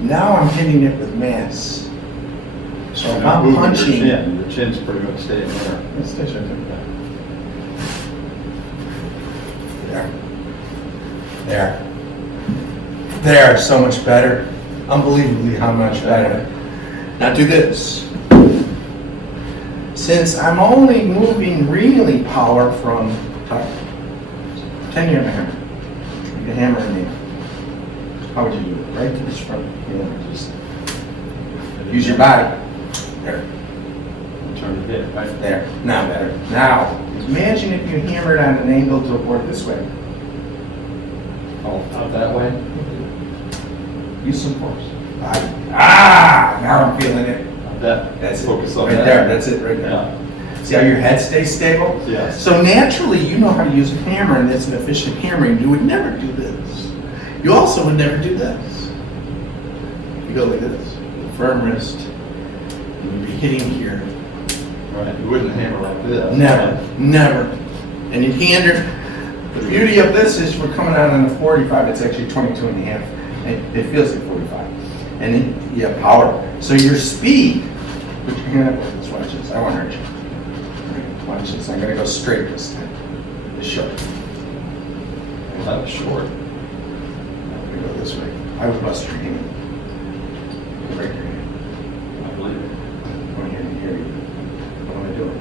Now I'm hitting it with mass. So if You're I'm moving punching, your chin's pretty much staying there. let's touch it. There. There, so much better. Unbelievably how much better. Now do this. Since I'm only moving really power from 10 year hammer. You can hammer in here. How would you do it? Right to this front. Just use your body. There. Turn the hit, right? There. Now better. Now, imagine if you hammered on an angle to a board this way. Oh, out that way? Use some force. Now I'm feeling it. That's Focus it. on Right that. there. That's it right there. Yeah. See how your head stays stable? Yes. So naturally, you know how to use a hammer, and it's an efficient hammering. You would never do this. You also would never do this. You go like this, firm wrist. You'd be hitting here. Right. You wouldn't hammer like this. Never, never. And you hand her. The beauty of this is we're coming out on the 45. It's actually 22 and a half. And it feels like 45. And then you have power. So your speed. Put your hand up. Let's watch this. I won't hurt you. Watch this. I'm gonna go straight this time. It's short. Well, that was short. I'm gonna go this way. I would bust your hand. Go right your hand. I believe it. I want to hear you. What am I doing?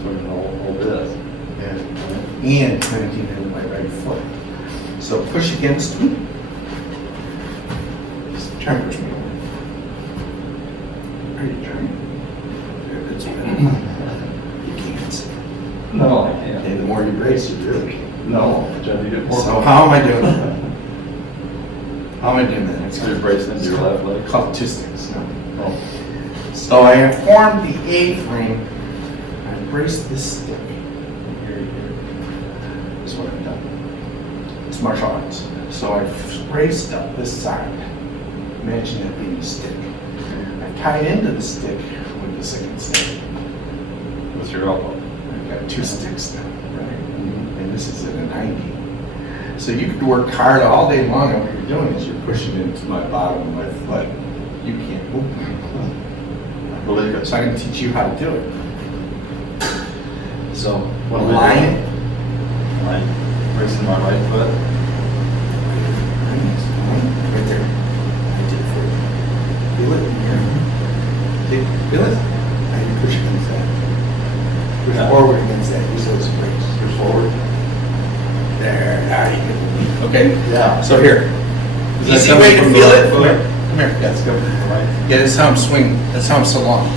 So we're gonna hold this. And planting in my right foot. So push against me. Just try and push me over. Are you trying? It's better. You can't. No, I can't. And the more you brace, you really can't. No, Jeff, you get more. So how am I doing that? How am I doing that? So you're bracing into your left leg? Called two sticks. No. Oh. So I have formed the A-frame. I braced this stick. Here. This is what I've done. It's martial arts. So I've braced up this side. Imagine that being a stick. I've tied into the stick with the second stick. With your elbow. I've got two sticks now, right? And this is at a 90. So you could work hard all day long, and what you're doing is you're pushing into my bottom of my foot. You can't move. I believe it. So I'm going to teach you how to do it. So What am I align doing? it. Like bracing my right foot. Right there. I did it for you. Feel it in here. See, feel it? Now you push against that. Push Yeah. forward against that. Use those brakes. Push forward. There. Now you can. Okay? Yeah. So here. Is that Easy coming way to from the feel right it. Come foot? here. Come here. That's good. Right. Yeah, that's how I'm swinging. That's how I'm so long.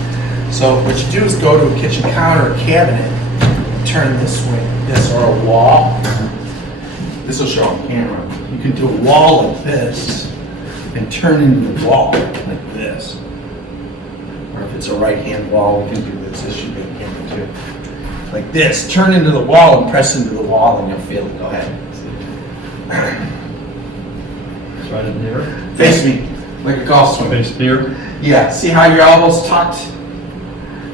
So what you do is go to a kitchen counter or cabinet, turn this way, this or a wall. This will show on camera. You can do a wall like this and turn into the wall like this. Or if it's a right-hand wall, we can do this. This should be on camera too. Like this. Turn into the wall and press into the wall and you'll feel it. Go ahead. It's right in here. Face me like a golf swing. Face here. Yeah, see how your elbow's tucked?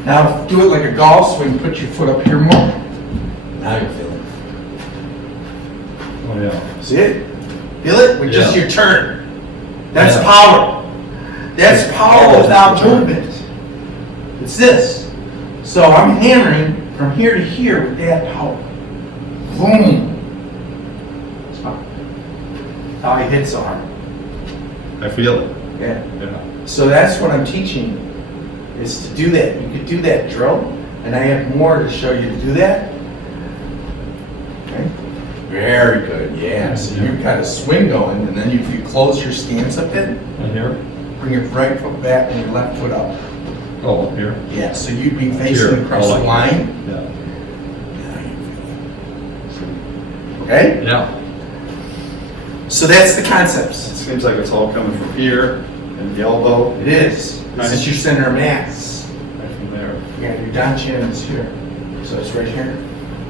Now do it like a golf swing, put your foot up here more. Now you feel it. Oh yeah. See it? Feel it? With just Yeah. your turn. That's Yeah. power. That's power Oh, without it's your turn. movement. It's this. So I'm hammering from here to here with that power. Boom. That's power. How I hit so hard. I feel it. Yeah. Yeah. So that's what I'm teaching you, is to do that. You could do that drill, and I have more to show you to do that. Okay? Very good, yeah. So you've got a swing going, and then if you close your stance a bit, And here. bring your right foot back and your left foot up. Oh, up here. Yeah, so you'd be facing Here. across Oh, the like line. that. Okay? Yeah. So that's the It concepts. seems like it's all coming from here and the elbow. It is. This is your center of mass. Right from there. Yeah, your danchin is here. So it's right here.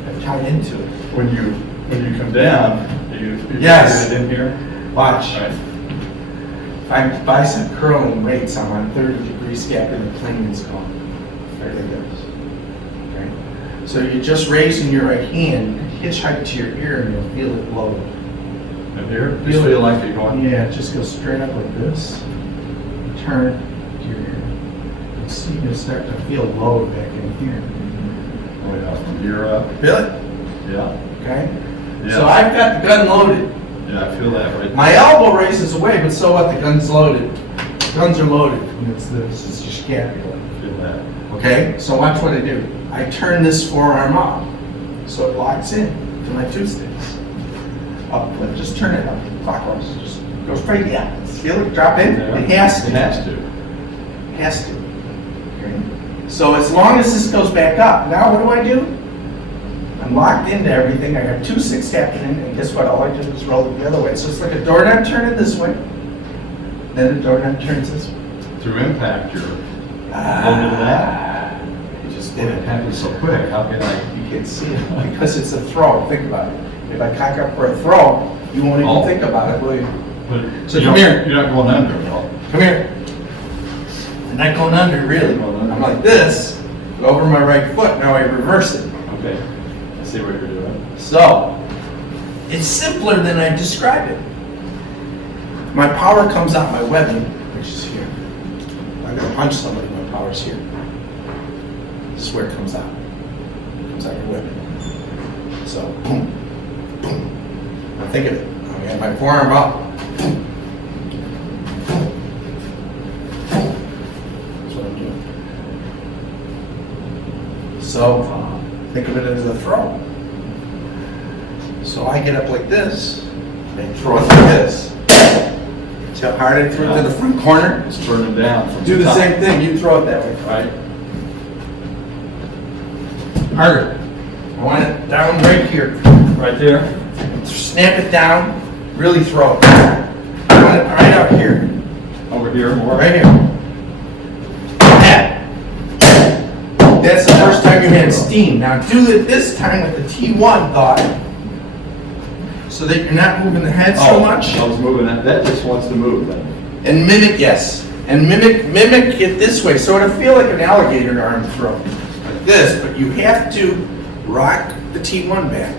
I've tied into it. When you come down, you Yes. get it in here. Watch. Right. If I'm bicep curling weights, I'm on 30 degrees gap and the plane is gone. Right like this. Okay? So you're just raising your right hand, you can hitchhike to your ear and you'll feel it low. And here, just feel like you're going. Yeah, just go straight up like this. Turn here. You see, you start to feel load back in here. Oh, yeah, from here up. Feel it? Yeah. Okay? Yeah. So I've got the gun loaded. Yeah, I feel that right My there. elbow raises away, but so what? The gun's loaded. Guns are loaded. And it's your scapula. Feel that. Okay? So watch what I do. I turn this forearm up so it locks in to my two sticks. Up, but just turn it up clockwise. Just go straight. Yeah. Feel it drop in? Yeah. It has to. It has to. It has to. Okay? So as long as this goes back up, now what do? I'm locked into everything. I got two sticks happening, and guess what? All I do is roll it the other way. So it's like a doorknob turning this way. Then the doorknob turns this way. Through impact, you're loaded that. You just It did it. happens so quick. How can I? You can't see it because it's a throw. Think about it. If I cock up for a throw, you won't even Oh. think about it, will you? But So you come don't- here. You're not going under at all. Come here. I'm not going under, really. Going under. I'm like this, go over my right foot. Now I reverse it. Okay. I see what you're doing. So, it's simpler than I described it. My power comes out my webbing, which is here. I'm going to punch somebody, my power's here. This is where it comes out. It comes out your webbing. So, boom, boom. Now think of it. I got my forearm up. Boom, boom, boom. That's what I'm doing. So, think of it as a throw. So I get up like this, and throw it like this. See how hard I threw it to the front corner? It's turning down from Do the top. same thing, you throw it that way. Right? Harder. I want it down right here. Right there? Snap it down, really throw it. I want it right out here, Over here more? right here. Yeah. That's the first time you had steam. Now do it this time with the T1 thought, so that you're not moving the head so much. I was moving that. That just wants to move then. And mimic, yes. And mimic it this way. So it'll feel like an alligator arm throw. Like this, but you have to rock the T1 back.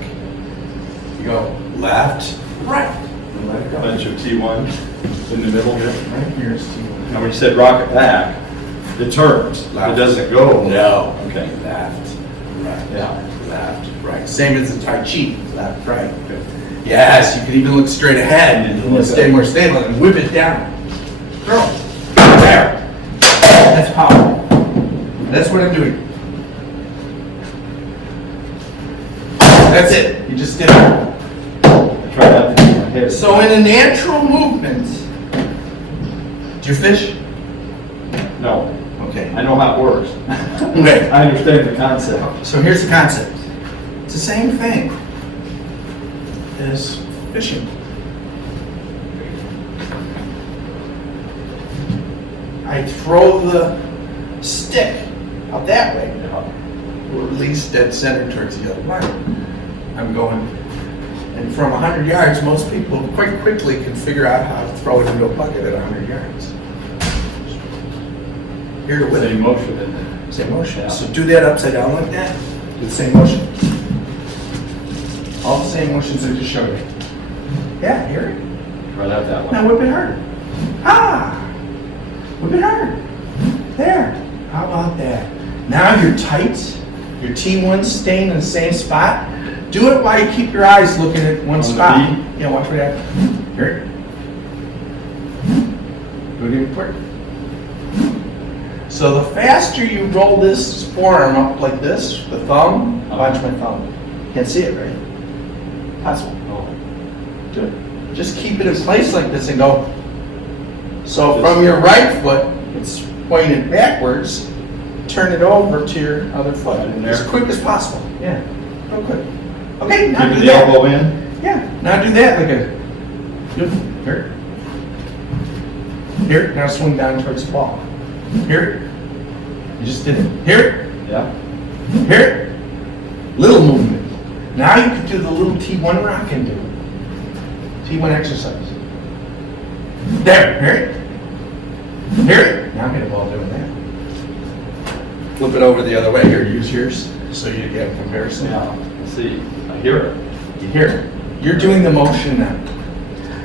You go left, right. And let it go. That's your T1 in the middle here. Right here is T1. Now when you said rock it back, it turns. It Left. doesn't go. No. Okay. Left, right. Yeah. Left, right. Same as the Tai Chi. Left, right. Yes, you can even look straight ahead and it'll stay more stable and whip it down. Throw it. There. That's power. That's what I'm doing. That's it. You just did it. I try not to keep my head. So in a natural movement, do you fish? No. Okay. I know how it works. Okay. I understand the concept. So here's the concept. It's the same thing as fishing. I throw the stick out that way, or at least dead center towards the other line. I'm going, and from 100 yards, most people quite quickly can figure out how to throw it into a bucket at 100 yards. Here to win. Same motion in there. Same motion. Yeah. So do that upside down like that. Do the same motion. All the same motions I just showed you. Yeah, hear it? Right out that way. Now whip it harder. Ah! Whip it harder. There. How about that? Now you're tight. Your T1's staying in the same spot. Do it while you keep your eyes looking at one On the spot. beat? Yeah, watch what happens. Hear it? Do it even quicker. So the faster you roll this forearm up like this, the thumb, watch my thumb. Can't see it, right? Possible. Oh. Do it. Just keep it in place like this and go. So from your right foot, it's pointed backwards. Turn it over to your other foot Right in there. as quick as possible. Yeah, real quick. Okay, now Keep do the that. elbow in. Yeah, now do that like a. Here. Here. Now swing down towards the ball. Here. You just did it. Here. Yeah. Here. Little movement. Now you can do the little T1 rock and do. T1 exercise. There. Hear it? Hear it? Now get a ball doing that. Flip it over the other way. Here, use yours so you get a comparison. Yeah. See, I hear it. You hear it. You're doing the motion now.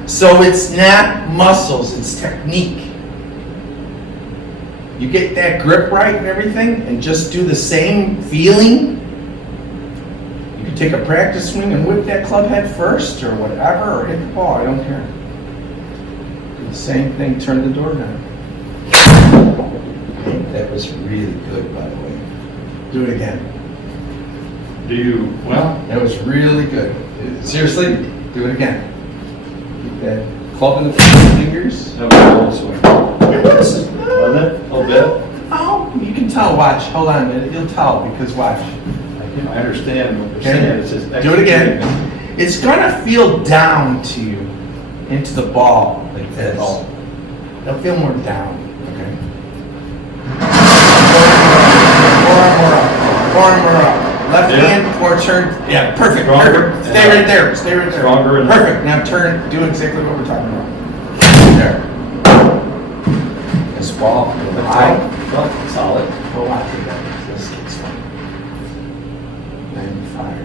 So it's not muscles, it's technique. You get that grip right and everything, and just do the same feeling. You can take a practice swing and whip that club head first, or whatever, or hit the ball, I don't care. Do the same thing, turn the door down. That was really good, by the way. Do it again. That was really good. Seriously, do it again. Keep that club in the fingers. That was a old swing. It was. Wasn't it? A little bit? Oh, you can tell, watch, hold on a minute, you'll tell, because watch. I understand what you're saying. It's just Do it again. It's gonna feel down to you, into the ball, like this. Oh. It'll feel more down, okay? Forearm more up. Left Yeah. hand, or turn, yeah, perfect, Stronger. perfect. Stay right there, stay right there. Stronger and- Perfect, now turn, do exactly what we're talking about. There. This ball, high. Well, solid. Go watch it. This kid's fun. 95.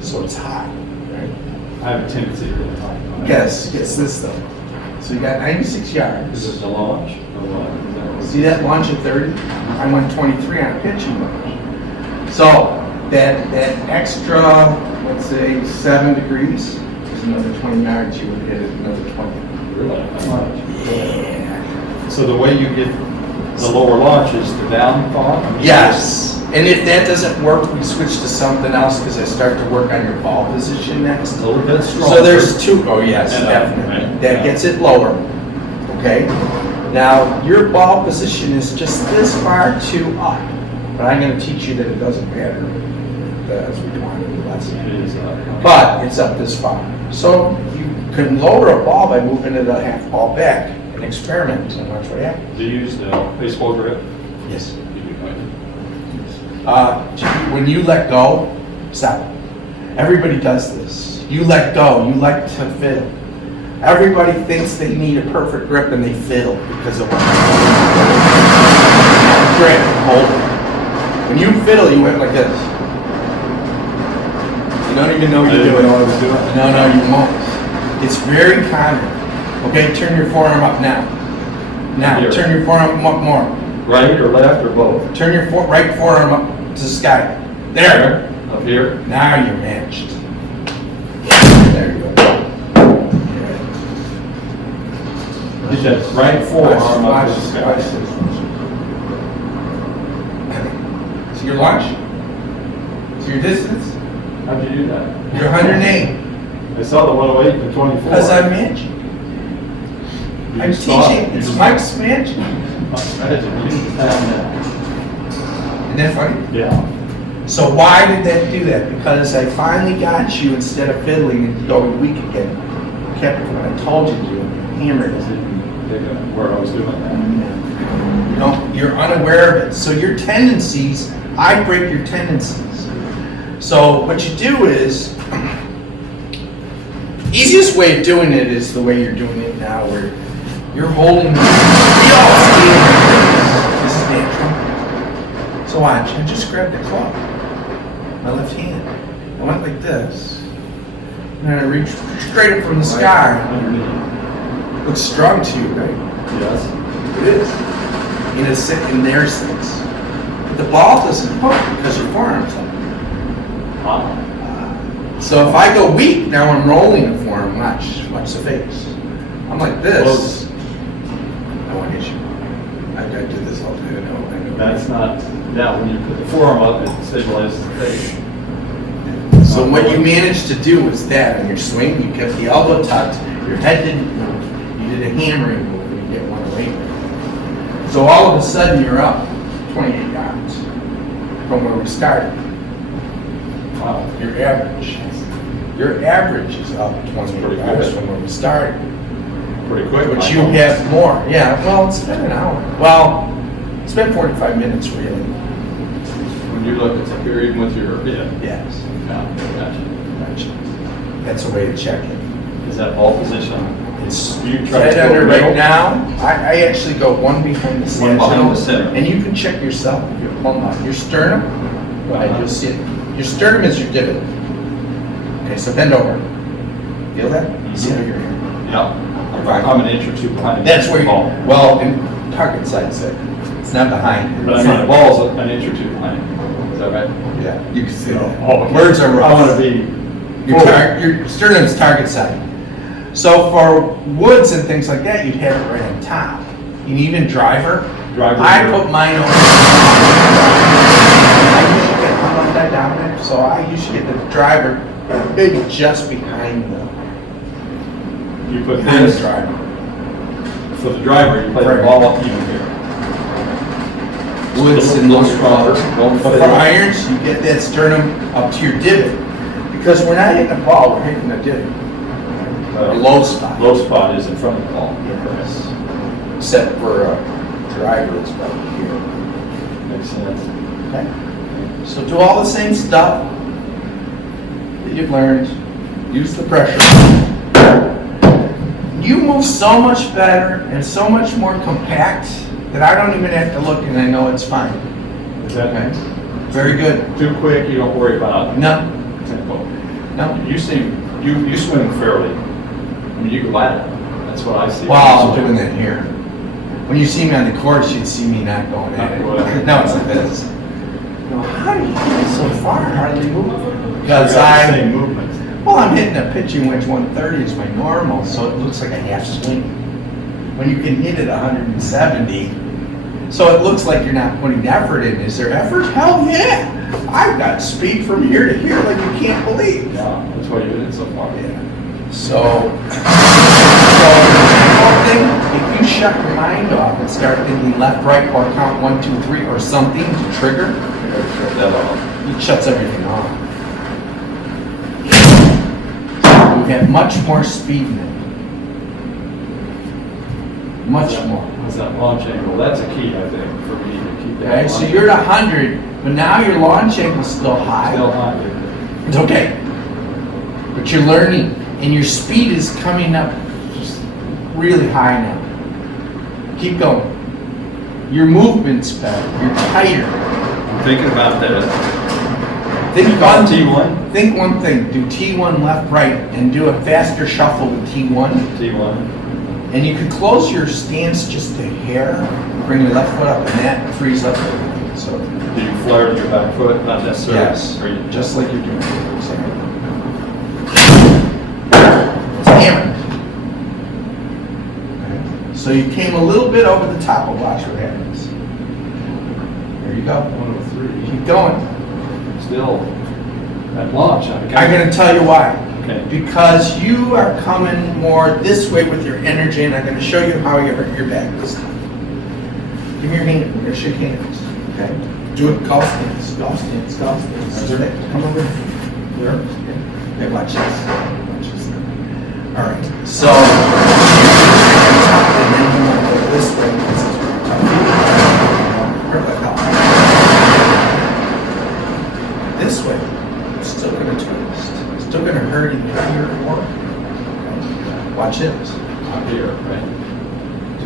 So it's high, right? I have a tendency to really talk about it. Guess this though. So you got 96 This yards. is a launch. See that launch at 30? I went 23 on a pitching launch. So that extra, let's say 7 degrees, is another 20 yards. You would hit it another 20. Really? Yeah. So the way you get the lower launch is the down thought? Yes. And if that doesn't work, we switch to something else because I start to work on your ball position next. A little bit stronger. So there's two. Oh yes, And, definitely. right? That gets it lower. Okay. Now your ball position is just this far to up, but I'm going to teach you that it doesn't matter. That's what we want to do. It is, But it's up this far. So you can lower a ball by moving it a half ball back and experiment and watch what happens. Do you use the baseball grip? Yes. You do, right? When you let go, stop. Everybody does this. You let go. You like to fiddle. Everybody thinks they need a perfect grip and they fiddle because of what? Grip, hold it. When you fiddle, you went like this. You don't even know you're doing it. I was doing it. No, you won't. It's very common. Okay, turn your forearm up now. Now, Here. turn your forearm up more. Right or left or both? Turn your right forearm up to the sky. There. Up here? Now you're matched. There you go. Get that right forearm up to the Watch sky. this. See your launch? See your distance? How'd you do that? You're 108. I saw the 108 and the 24. Because I'm matching. You I'm just thought- teaching. you It's just- Mike's matching. Imagine, you just found that. Isn't that funny? Yeah. So why did that do that? Because I finally got you, instead of fiddling and going weak again, kept what I told you to do, hammered I it. didn't pick up where I was doing that. You know, you're unaware of it. So your tendencies, I break your tendencies. So what you do is, easiest way of doing it is the way you're doing it now, where you're holding, we all stand like this. This is natural. So watch, I just grabbed the club, my left hand. I went like this. And then I reached straight up from the sky. Underneath. Looks strong to you, right? Yes. It is. In their sense. But the ball doesn't hook because your forearm's up. So if I go weak, now I'm rolling the forearm. Watch the face. I'm like this. I want to hit you. I do this all day. I know. That's not, now when you put the forearm up, it stabilizes the face. So what you managed to do was that on your swing, you kept the elbow tucked, your head didn't move, you did a hammering move and you get 108. So all of a sudden you're up 28 yards from where we started. Wow. Your average is up 28 pretty yards good. from where we started. Pretty quick. But Mike. you have more. Yeah, well, it's been an hour. Well, it's been 45 minutes really. When you look at the period with your, yeah. Yes. Gotcha. Gotcha. That's a way to check it. Is that ball position? It's You try to dead go under middle? right now. I actually go one behind the center. One behind the center. And you can check yourself if you're plumb up. Your sternum, right, you'll see it. Your sternum is your divot. Okay, so bend over. Feel that? See how you're here. Yeah. I'm an inch or two behind. That's where the you, ball. well, in target side's there. It's not behind. But I mean, the ball's an inch or two behind. Is that right? Yeah, you can see that. Oh, okay. Words are I rough. want to be. Your sternum's target side. So for woods and things like that, you'd have it right on top. And even driver, I put mine over. I usually get I'm upside down there, so I usually get the driver maybe just behind You put the this driver. for the driver. You play Right. the ball up even here. Woods Little- and little those stronger. colors. Don't But fit for it. irons, you get that sternum up to your divot. Because we're not hitting a ball, we're hitting a divot. A low spot. Low spot is in front of the ball. Yes. Except for a driver, it's right here. Makes sense. Okay? So do all the same stuff that you've learned. Use the pressure. You move so much better and so much more compact that I don't even have to look and I know it's fine. Is that Okay? Very good. too quick? You don't worry about No, tempo. no. You seem, you swing fairly. I mean, you can lateral. That's what I see. Well, I'm doing that here. When you see me on the course, you'd see me not going at it. No, it's like this. You know, how do you get so far and hardly move? Because Same movements. well, I'm hitting a pitching wedge 130 is my normal, so it looks like a half swing. When you can hit it 170, so it looks like you're not putting effort in. Is there effort? Hell yeah! I've got speed from here to here like you can't believe. Yeah, that's why you did it so far. Yeah. So one thing, if you shut your mind off and start thinking left, right, or count 1, 2, 3, or something to trigger, You gotta shut that off. it shuts everything off. We have much more speed now. Much more. Is that launch angle? That's a key, I think, for me to keep that. Okay, so launch you're at 100, but now your launch angle's still high. Still high. It's okay. But you're learning, and your speed is coming up just really high now. Keep going. Your movement's better. You're tighter. I'm thinking about that. Think one, T1? think one thing. Do T1 left, right, and do a faster shuffle with T1. T1. And you can close your stance just a hair. Bring your left foot up, and that frees up everything. So Do you flare your back foot? Not necessarily. yes, Or you just like you're doing. It's hammered. Okay. So you came a little bit over the top of watch what happens. There you go. 103. Keep going. Still at launch. I'm going to tell you why. Okay. Because you are coming more this way with your energy, and I'm going to show you how you hurt your back this time. Give me your hand. We're going to shake hands. Okay. Do it golf stance. Golf stance. Golf stance. Sure. Come over here. Okay, watch this. Watch this. All right. So, and then you want to go this way. This is where you're hurt like hell. This way, it's still going to twist. It's still going to hurt either here or more. Watch this. Up here, right?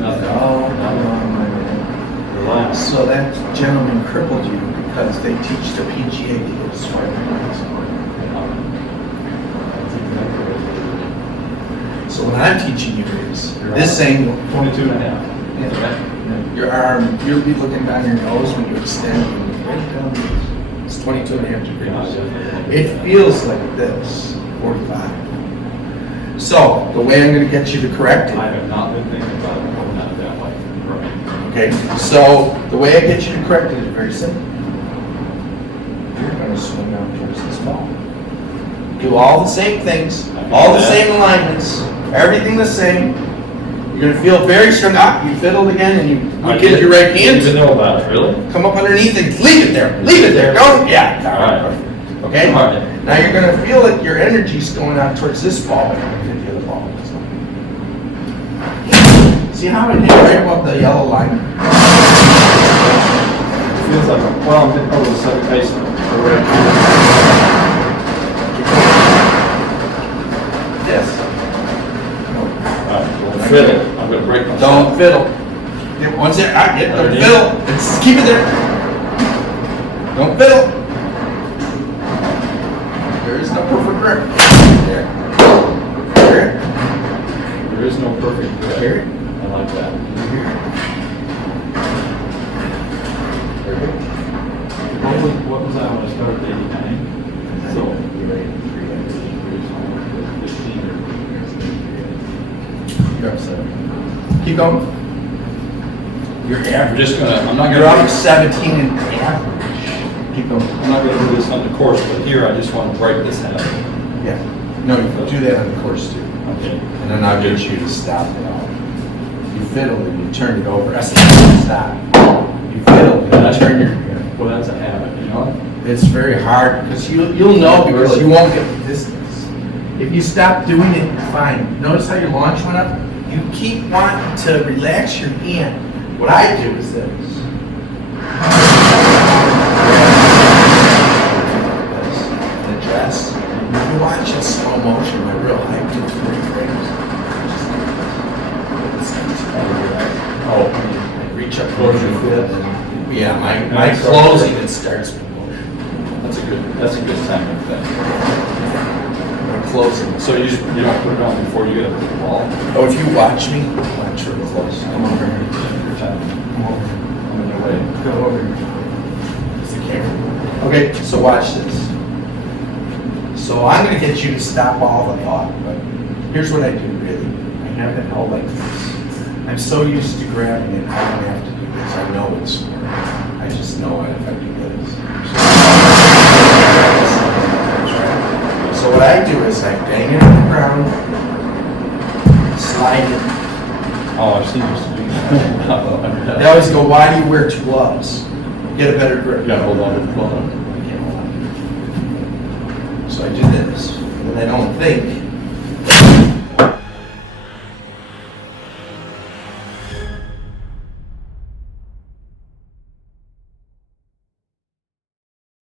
Oh, no, my man. Relax. So that gentleman crippled you because they teach the PGA to get swipe. So what I'm teaching you is this angle. 22 and a half. Yeah. Your arm, you'll be looking down your nose when you extend right down. It's 22 and a half degrees. It feels like this, 45. So the way I'm going to get you to correct I it. have not been thinking about it going out that way. Right. Okay, so the way I get you to correct it is very simple. You're going to swing out towards this ball. Do all the same things, all the same alignments, everything the same. You're going to feel very strong. Ah, you fiddled again and you get your right I didn't even hand. know about it, really? Come up underneath and leave it there. Leave it there. Don't. Yeah. All right. Okay? All right. Now you're going to feel like your energy's going out towards this ball and hit the other ball. See how it hit right above the yellow line? It feels like, well, I'm hitting over the second baseman. Yes. All right, don't fiddle. I'm going to break myself. Don't fiddle. Get once there, I get the Underneath. fiddle. It's, keep it there. Don't fiddle. There is no perfect grip. There. There. There is no perfect grip. Here. I like that. What was that when I started 89? So, 15 You're up 7. Keep going. You're I'm average. just gonna, I'm not You're gonna, up 17 in average. Keep going. I'm not gonna do this on the course, but here I just want to break this out. Yeah. No, you can do that on the course too. Okay. And then I'll get you to stop it all. You fiddle and you turn it over. I said, stop. You fiddle and you turn your. Well, that's a habit, you know? It's very hard because you'll know because you won't get the distance. If you stop doing it, you're fine. Notice how your launch went up? You keep wanting to relax your hand. What I do is this. Adjust. If you watch in slow motion, my real height to 3 frames. Oh, I reach up Close your your fist. Yeah, my closing, it starts with motion. that's a good timing thing. My closing. So you don't put it on before you get up to the wall? Oh, if you watch me, watch real close. Come over here. Your time. Come over. I'm in your way. Go over here. It's the camera. Okay, so watch this. So I'm gonna get you to stop all the thought, but here's what I do really. I have it held like this. I'm so used to grabbing it, I don't have to do this. I know it's, I just know it if I do this. So what I do is I bang it on the ground, slide it. Oh, I've seen you do that. They always go, why do you wear 2 gloves? Get a better grip. You gotta hold on to the club. I can't hold on. So I do this, and I don't think.